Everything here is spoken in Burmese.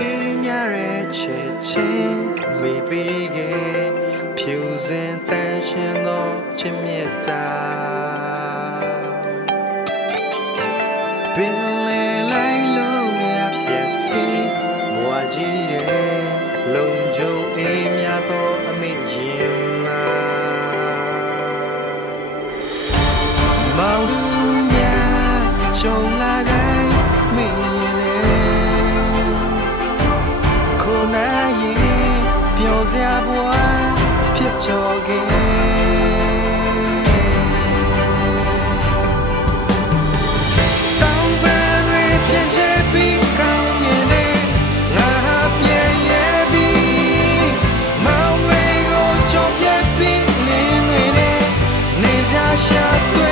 အေးမြတဲ့ချစ်ချင်းမေးပေးခဲ့ဖြူစင်တန်ရှင်သောချစ်မြတ်တာပင်လေလိုက်လို့မြဖြစ်စီဘဝကြီးတဲ့လုံခြုံအေးမြသောအမိရင်နာမောင်သူများရှုံလာတိုင်းမေးရင်လေခုနရင်ပြောစရာဘဝဖြစ်ကြောခဲ့ရှာတွေ့